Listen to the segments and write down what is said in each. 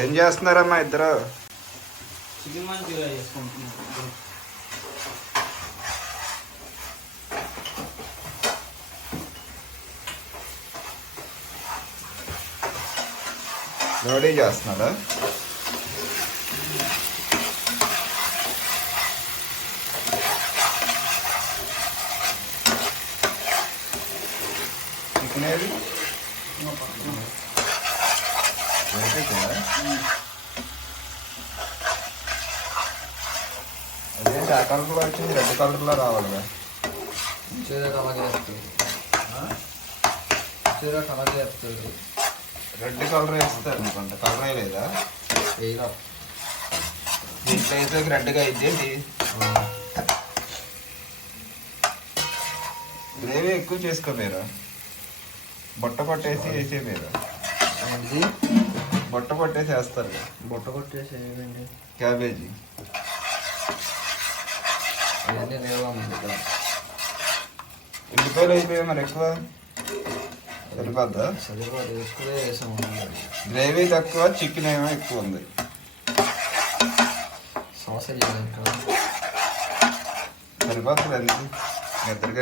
ఏం చేస్తున్నారమ్మా ఇద్దరు? Chicken Manchuria చేసుకుంటున్నాం. లోడీ చేస్తున్నారా చికెన్ ఏది? అదేంటి ఆ కలర్లో వచ్చింది? రెడ్ కలర్లో రావాలిగా వచ్చేదాకా అలాగే వేస్తుంది వచ్చేదాకా అలాగే వేస్తుంది రెడ్ కలర్ వేస్తారు అనుకుంటా కలర్ వేయలేదా? వేయగా దీంట్లో వేసాక రెడ్గా అయింది గ్రేవీ ఎక్కువ చేసుకో మీరు బొట్ట కొట్టేసి వేసే మీరు బొట్ట కొట్టేసి వేస్తారు బుట్ట కొట్టేసి ఏమండి క్యాబేజీ. ఇవన్నీ లేవా ఉంది కదా ఉల్లిపాయలు అయిపోయాయి మరి ఎక్కువ? సరిపోద్దా? సరిపోదు ఎక్కువే వేసాము గ్రేవీ తక్కువ చికెన్ ఏమో ఎక్కువ ఉంది. సాసేజ్ ఇంకా సరిపోతుంది అండి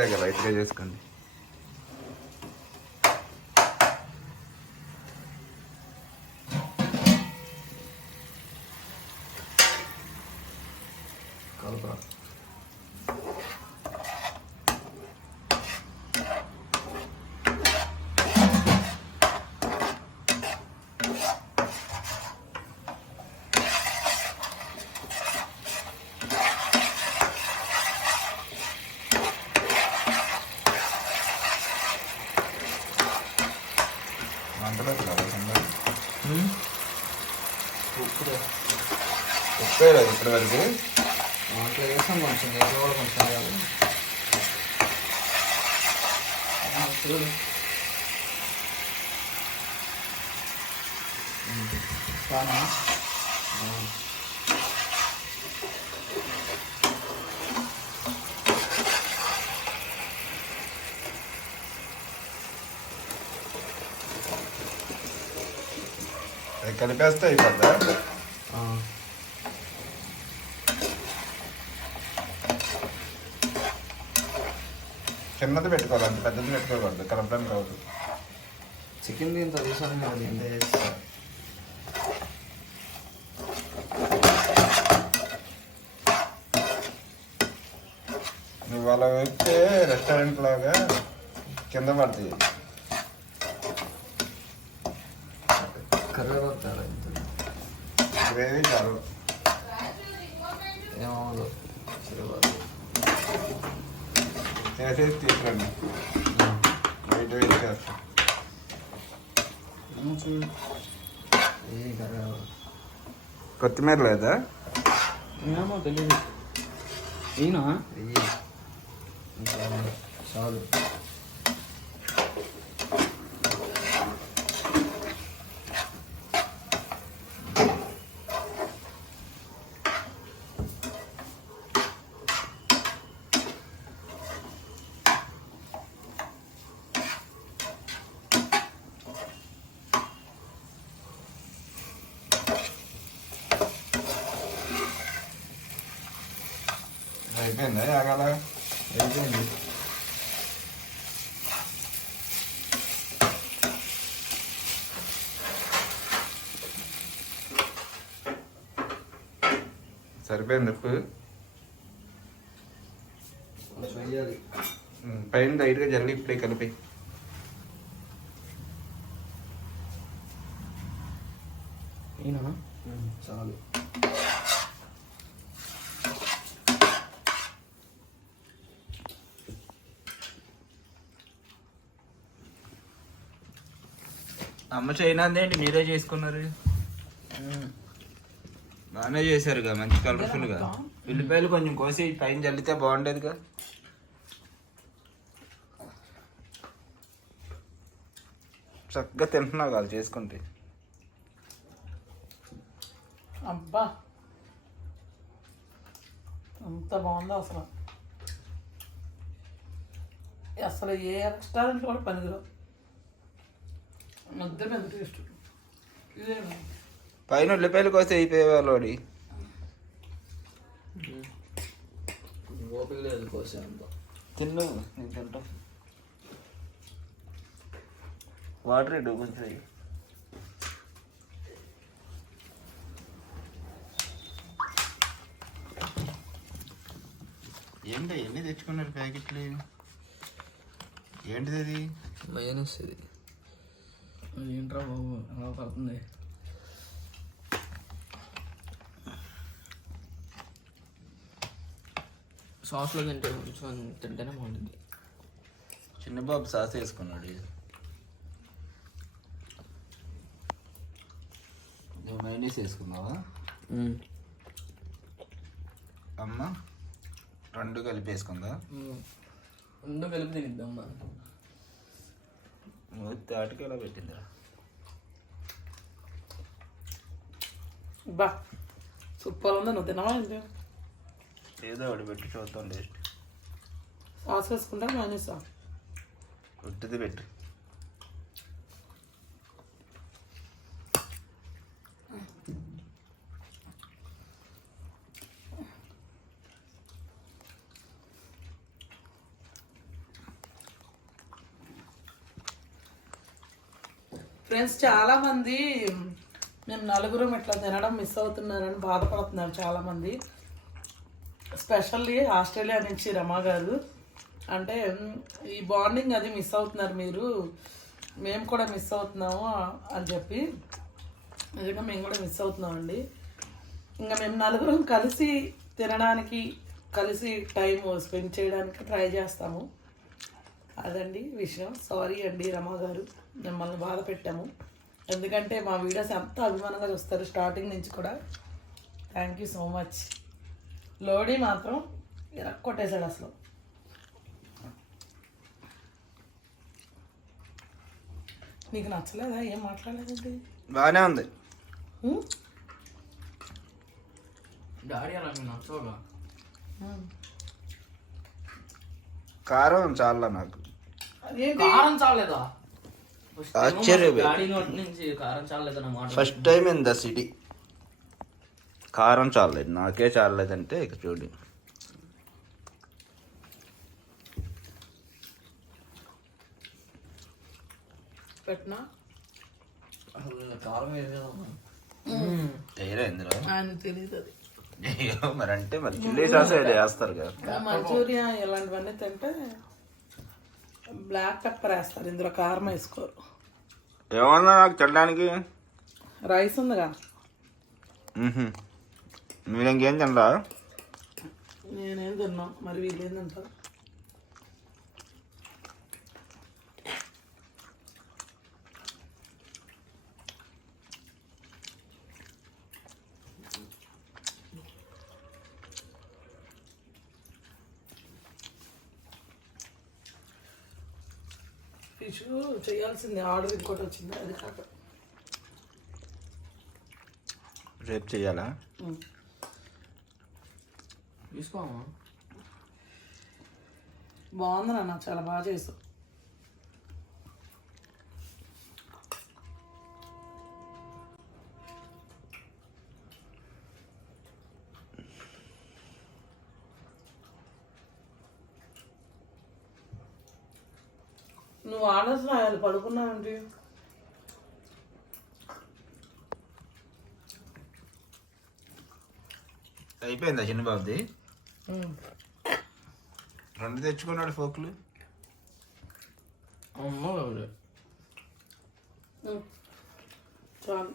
కదా లైట్గా చేసుకోండి చేయలేదు ఇప్పటి వరకు. అట్లా వేసాం కొంచెం నీళ్ళు కూడా కొంచెం వేయాలి కానా కలిపేస్తే అయిపోద్దా? చిన్నది పెట్టుకోవాలి పెద్దది పెట్టుకోకూడదు కలపడానికి అవ్వదు చికెన్ దీంతో తీసాను నువ్వు అలా వేస్తే రెస్టారెంట్ లాగా కింద పడుతుంది గ్రేవీ చాలు ఏమవ్వదు చేసేసి తీసుకురండి ఏ కర్రీ కొత్తిమీర లేదా? ఏమో తెలియదు ఈయన? చాలు. అయిపోయిందా ఆగాల అయిపోయింది సరిపోయింది ఉప్పు పైన లైట్గా జల్లి ఇప్పుడే కలిపి చాలు అమ్మ చైనా ఏంటి? మీరే చేసుకున్నారు. బాగానే చేశారుగా మంచి కలర్ఫుల్గా. ఉల్లిపాయలు కొంచెం కోసి పైన జల్లితే బాగుండేదిగా. చక్కగా తింటున్నావు కాదు చేసుకుంటే. అబ్బా! అంత బాగుందో అసలు. అసలు ఏ రెస్టారెంట్ కూడా పనికిరావు మధ్య మీద టేస్ట్ ఇదే పైన ఉల్లిపాయలు కోస్తే అయిపోయేవాళ్ళు వాడి ఓపిక లేదు కోసే అంత. తిన్ను నేను తింటా. వాటర్ కొంచెం వేయి. ఏంటి ఎన్ని తెచ్చుకున్నారు ప్యాకెట్లు? ఏంటిది అది? మయోనస్ ఇది. ఏంట్రా బాబు? అలా పడుతుంది? సాస్లో తింటే కొంచెం తింటేనే బాగుంటుంది. చిన్న బాబు సాస్ వేసుకున్నాడు. నువ్వు మైనీస్ వేసుకున్నావా? అమ్మ రెండు కలిపి వేసుకుందా? రెండు కలిపి తినిద్దాం తాటికి ఎలా పెట్టిందా బా సూపర్ ఉంది నువ్వు తినవా ఏంటి? ఏదో ఒకటి పెట్టి చూద్దాం టేస్ట్. సాస్ వేసుకుంటా మానేసా ఉట్టిది పెట్టు. ఫ్రెండ్స్ చాలా మంది మేము నలుగురం ఇట్లా తినడం మిస్ అవుతున్నారని బాధపడుతున్నారు చాలామంది. స్పెషల్లీ ఆస్ట్రేలియా నుంచి రమా గారు. అంటే ఈ బాండింగ్ అది మిస్ అవుతున్నారు మీరు. మేము కూడా మిస్ అవుతున్నాము అని చెప్పి. నిజంగా మేము కూడా మిస్ అవుతున్నామండి. ఇంకా మేము నలుగురం కలిసి తినడానికి కలిసి టైం స్పెండ్ చేయడానికి ట్రై చేస్తాము. అదండి విషయం. సారీ అండి రమా గారు. మిమ్మల్ని బాధ పెట్టాము ఎందుకంటే మా వీడియోస్ ఎంత అభిమానంగా చూస్తారు స్టార్టింగ్ నుంచి కూడా. థ్యాంక్ యూ సో మచ్ లోడీ మాత్రం కొట్టేశాడు అసలు. నీకు నచ్చలేదా? ఏం మాట్లాడలేదండి? బాగానే ఉంది? డాడీ అలా నచ్చవుగా. కారం చాలా నాకు? కారం చాలేదా? First time in the city కారం చాలేదు నాకే చాలేదంటే ఇక చూడు. పెట్టినా? కారం మరి అంటే మరి చిల్లీ సాస్ ఏదో వేస్తారు కదా. మంచూరియా ఇలాంటివన్నీ తింటే బ్లాక్ పెప్పర్ వేస్తారు. ఇందులో కారం వేసుకోరు. ఏమన్నా నాకు తినడానికి? రైస్ ఉందిగా. మీరు ఇంకేం తినరా? నేనేం తిన్నాం. మరి వీళ్ళేం తింటారు? ఫిష్ చేయాల్సింది. ఆర్డర్ ఇంకోటి వచ్చింది అది కాక రేపు చెయ్యాలా ఉమ్. తీసుకోమా బాగుంది నాన్న చాలా బాగా చేసావు. నువ్వు ఆర్డర్స్ రాయాలి పడుకున్నావండి అయిపోయిందా చిన్న బాబుది. రెండు తెచ్చుకున్నాడు ఫోక్లు. చాలు.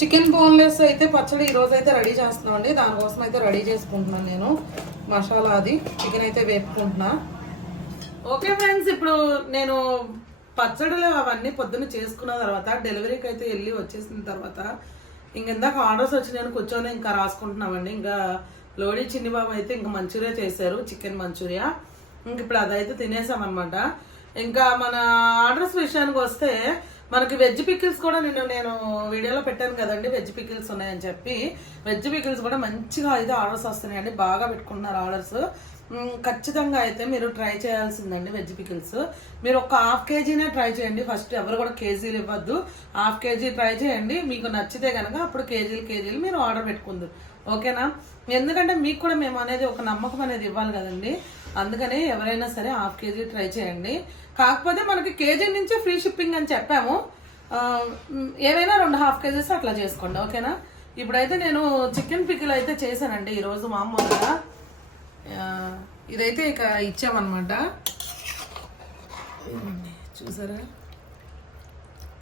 చికెన్ బోన్లెస్ అయితే పచ్చడి ఈరోజు అయితే రెడీ చేస్తున్నామండి. దానికోసం అయితే రెడీ చేసుకుంటున్నాను నేను. మసాలా అది. చికెన్ అయితే వేపుకుంటున్నా. ఓకే ఫ్రెండ్స్ ఇప్పుడు నేను పచ్చడిలో అవన్నీ పొద్దున్న చేసుకున్న తర్వాత డెలివరీకి అయితే వెళ్ళి వచ్చేసిన తర్వాత ఇంక ఇందాక ఆర్డర్స్ వచ్చి నేను కూర్చొని ఇంకా రాసుకుంటున్నామండి. ఇంకా లోడీ చిన్ని బాబు అయితే ఇంకా మంచూరియా చేశారు చికెన్ మంచూరియా. ఇంక ఇప్పుడు అదైతే తినేసామన్నమాట. ఇంకా మన ఆర్డర్స్ విషయానికి వస్తే మనకి వెజ్ పికిల్స్ కూడా నేను నేను వీడియోలో పెట్టాను కదండి వెజ్ పికిల్స్ ఉన్నాయని చెప్పి. వెజ్ పికిల్స్ కూడా మంచిగా అయితే ఆర్డర్స్ వస్తున్నాయండి బాగా పెట్టుకుంటున్నారు ఆర్డర్స్. ఖచ్చితంగా అయితే మీరు ట్రై చేయాల్సిందండి వెజ్ పికిల్స్. మీరు ఒక హాఫ్ కేజీనే ట్రై చేయండి. ఫస్ట్ ఎవరు కూడా కేజీలు ఇవ్వద్దు. హాఫ్ కేజీ ట్రై చేయండి. మీకు నచ్చితే కనుక అప్పుడు కేజీలు కేజీలు మీరు ఆర్డర్ పెట్టుకుందరు ఓకేనా? ఎందుకంటే మీకు కూడా మేము అనేది ఒక నమ్మకం అనేది ఇవ్వాలి కదండి. అందుకని ఎవరైనా సరే హాఫ్ కేజీ ట్రై చేయండి. కాకపోతే మనకి కేజీ నుంచి ఫ్రీ షిప్పింగ్ అని చెప్పాము. ఏవైనా రెండు హాఫ్ కేజీస్ అట్లా చేసుకోండి. ఓకేనా? ఇప్పుడైతే నేను చికెన్ పికిల్ అయితే చేశానండి ఈరోజు మామూలుగా. ఇదైతే ఇక ఇచ్చామన్నమాట. చూసారా?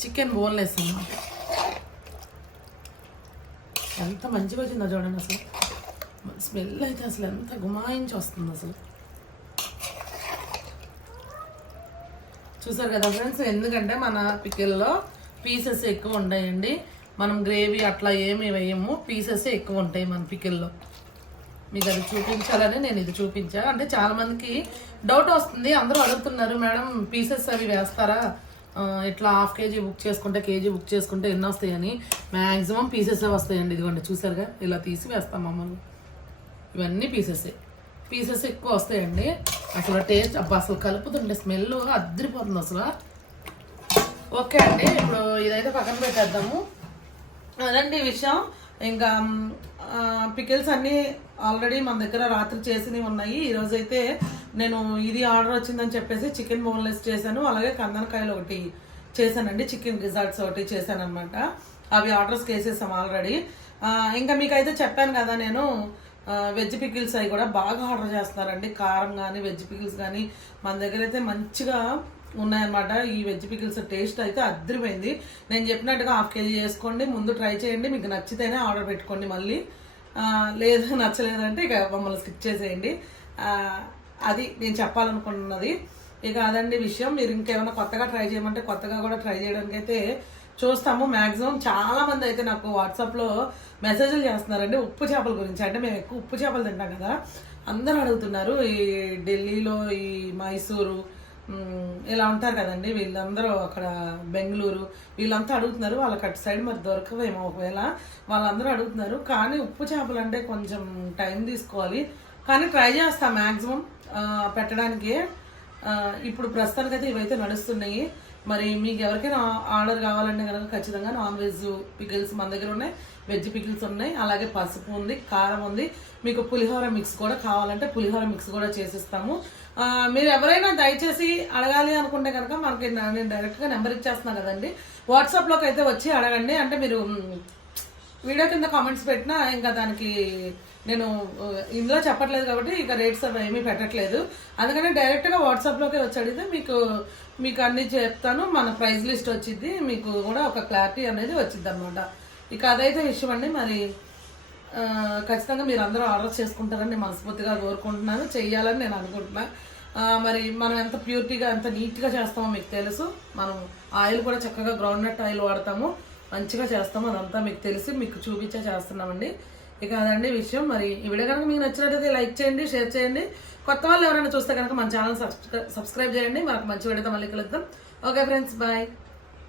చికెన్ బోన్లెస్ అన్నమాట. ఎంత మంచిగా వచ్చిందో చూడండి అసలు. స్మెల్ అయితే అసలు ఎంత గుమాయించి వస్తుంది అసలు. చూసారు కదా ఫ్రెండ్స్ ఎందుకంటే మన పికిల్లో పీసెస్ ఎక్కువ ఉంటాయండి. మనం గ్రేవీ అట్లా ఏమి వేయము పీసెస్ ఎక్కువ ఉంటాయి మన పికిల్లో. మీకు అది చూపించాలని నేను ఇది చూపించా. అంటే చాలా మందికి డౌట్ వస్తుంది. అందరూ అడుగుతున్నారు మేడం పీసెస్ అవి వేస్తారా? ఇట్లా హాఫ్ కేజీ బుక్ చేసుకుంటే కేజీ బుక్ చేసుకుంటే ఎన్ని వస్తాయని? మ్యాక్సిమం పీసెస్ వస్తాయండి. ఇదిగోండి చూసారుగా ఇలా తీసి వేస్తాం మమ్మల్ని. ఇవన్నీ పీసెస్ పీసెస్ ఎక్కువ వస్తాయండి. అసలు టేస్ట్ అబ్బా అసలు కలుపుతుండే స్మెల్ అద్దరిపోతుంది అసలు. ఓకే అండి ఇప్పుడు ఇదైతే పక్కన పెట్టేద్దాము. అదండి విషయం. ఇంకా పికిల్స్ అన్నీ ఆల్రెడీ మన దగ్గర రాత్రి చేసినవి ఉన్నాయి. ఈరోజు అయితే నేను ఇది ఆర్డర్ వచ్చిందని చెప్పేసి చికెన్ బోన్లెస్ చేశాను. అలాగే కందనకాయలు ఒకటి చేశానండి. చికెన్ రిజార్ట్స్ ఒకటి చేశాను అనమాట అవి ఆర్డర్స్కి వేసేసాం ఆల్రెడీ ఇంకా మీకైతే చెప్పాను కదా నేను వెజ్ పికిల్స్ అవి కూడా బాగా ఆర్డర్ చేస్తున్నారండి. కారం కానీ వెజ్ పికిల్స్ కానీ మన దగ్గర అయితే మంచిగా ఉన్నాయన్నమాట. ఈ వెజ్ పికిల్స్ టేస్ట్ అయితే అద్దరిపోయింది నేను చెప్పినట్టుగా హాఫ్ కేజీ చేసుకోండి ముందు ట్రై చేయండి మీకు నచ్చితేనే ఆర్డర్ పెట్టుకోండి మళ్ళీ. లేదు నచ్చలేదంటే ఇక మమ్మల్ని స్కిప్ చేసేయండి. అది నేను చెప్పాలనుకుంటున్నది. ఇక అదండి విషయం. మీరు ఇంకేమైనా కొత్తగా ట్రై చేయమంటే కొత్తగా కూడా ట్రై చేయడానికి అయితే చూస్తాము. మ్యాక్సిమం చాలా మంది అయితే నాకు వాట్సాప్లో మెసేజ్లు చేస్తున్నారండి ఉప్పు చేపల గురించి. అంటే మేము ఎక్కువ ఉప్పు చేపలు తింటాం కదా. అందరూ అడుగుతున్నారు ఈ ఢిల్లీలో ఈ మైసూరు ఇలా ఉంటారు కదండి వీళ్ళందరూ అక్కడ బెంగళూరు వీళ్ళంతా అడుగుతున్నారు వాళ్ళకి అటు సైడ్ మరి దొరకవేమో ఒకవేళ వాళ్ళందరూ అడుగుతున్నారు. కానీ ఉప్పు చేపలు అంటే కొంచెం టైం తీసుకోవాలి. కానీ ట్రై చేస్తాను మ్యాక్సిమం పెట్టడానికి. ఇప్పుడు ప్రస్తుతానికైతే ఇవైతే నడుస్తున్నాయి. మరి మీకు ఎవరికైనా ఆర్డర్ కావాలంటే కనుక ఖచ్చితంగా నాన్ వెజ్ పికిల్స్ మన దగ్గర ఉన్నాయి. వెజ్ పికిల్స్ ఉన్నాయి. అలాగే పసుపు ఉంది కారం ఉంది. మీకు పులిహోర మిక్స్ కూడా కావాలంటే పులిహోర మిక్స్ కూడా చేసిస్తాము. మీరు ఎవరైనా దయచేసి అడగాలి అనుకుంటే కనుక మనకి నేను డైరెక్ట్గా నెంబర్ ఇచ్చేస్తున్నాను కదండి. వాట్సాప్లోకి అయితే వచ్చి అడగండి. అంటే మీరు వీడియో కింద కామెంట్స్ పెట్టినా ఇంకా దానికి నేను ఇందులో చెప్పట్లేదు కాబట్టి ఇక రేట్స్ అవి ఏమీ పెట్టట్లేదు. అందుకని డైరెక్ట్గా వాట్సాప్లోకి వచ్చి అడిగితే మీకు మీకు అన్ని చెప్తాను. మన ప్రైస్ లిస్ట్ వచ్చింది మీకు కూడా ఒక క్లారిటీ అనేది వచ్చింది అనమాట ఇక అదైతే విషయం అండి. మరి ఖచ్చితంగా మీరు అందరూ ఆర్డర్ చేసుకుంటారని మనస్ఫూర్తిగా కోరుకుంటున్నాను. చెయ్యాలని నేను అనుకుంటున్నాను మరి మనం ఎంత ప్యూరిటీగా ఎంత నీట్గా చేస్తామో మీకు తెలుసు. మనం ఆయిల్ కూడా చక్కగా గ్రౌండ్ నట్ ఆయిల్ వాడతాము. మంచిగా చేస్తాము. అదంతా మీకు తెలిసి మీకు చూపించే చేస్తున్నామండి. ఇక అదండి విషయం. మరి ఈ వీడియో కనుక మీకు నచ్చినట్లయితే లైక్ చేయండి షేర్ చేయండి. కొత్త వాళ్ళు ఎవరైనా చూస్తే కనుక మన ఛానల్ సబ్స్క్రైబ్ చేయండి. మనకు మంచి వీడియోతో మళ్ళీ కలుద్దాం. Okay friends bye.